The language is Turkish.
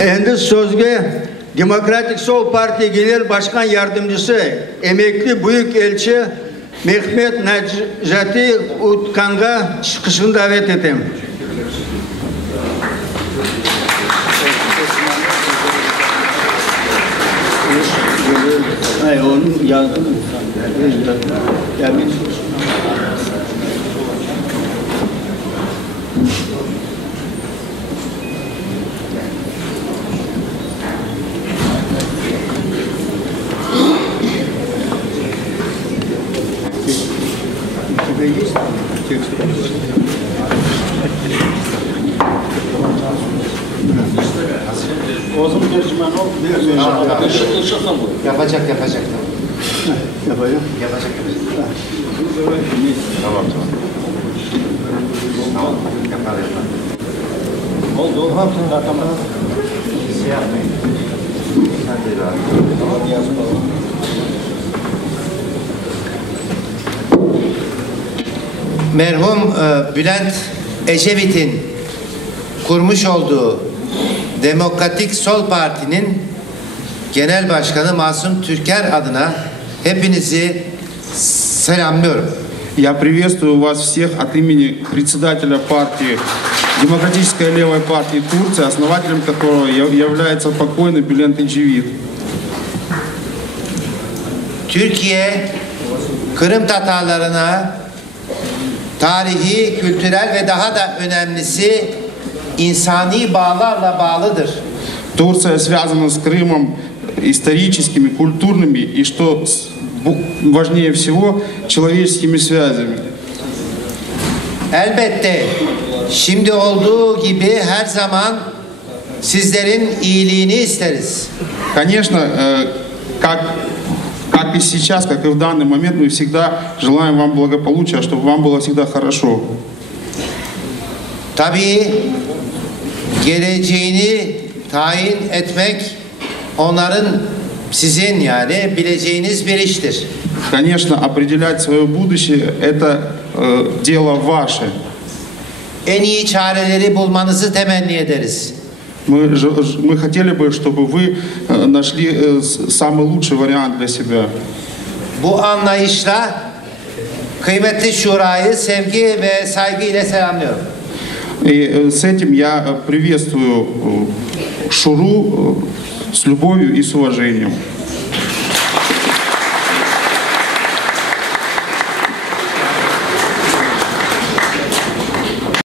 Endi sözge Demokratik Sol Parti Genel Başkan Yardımcısı, emekli Büyükelçi Mehmet Necati Utkan'a çıkışını davet edeyim. Hayır, onun yazdım. O zaman tercüman ol. Yapacak. Yapacağım. Tamam. Yapar. Oldu. Tamam. Şey yapmayın. Hadi rahat. Tamam, yazma. Merhum Bülent Ecevit'in kurmuş olduğu Demokratik Sol Parti'nin Genel Başkanı Masum Türker adına hepinizi selamlıyorum. Я приветствую вас всех от имени председателя партии, Демократической левой партии Турции, основателем которого является покойный Bülent Ecevit. Türkiye, Kırım Tatarlarına tarihi, kültürel ve daha da önemlisi insani bağlarla bağlıdır. Турция связана с Крымом историческими, культурными и, что важнее всего, человеческими связями. Elbette şimdi olduğu gibi her zaman sizlerin iyiliğini isteriz. Конечно, как и сейчас, как и в данный момент, мы всегда желаем вам благополучия, чтобы вам было всегда хорошо. Tabii geleceğini tayin etmek onların, sizin yani bileceğiniz bir iştir. Конечно, определять свое будущее – это дело ваше. En iyi çareleri bulmanızı temenni ederiz. Мы хотели бы, чтобы вы нашли самый лучший вариант для себя. Bu anlayışla kıymetli şurayı sevgi ve saygı ile selamlıyorum. И с этим я приветствую Шуру с любовью и с уважением.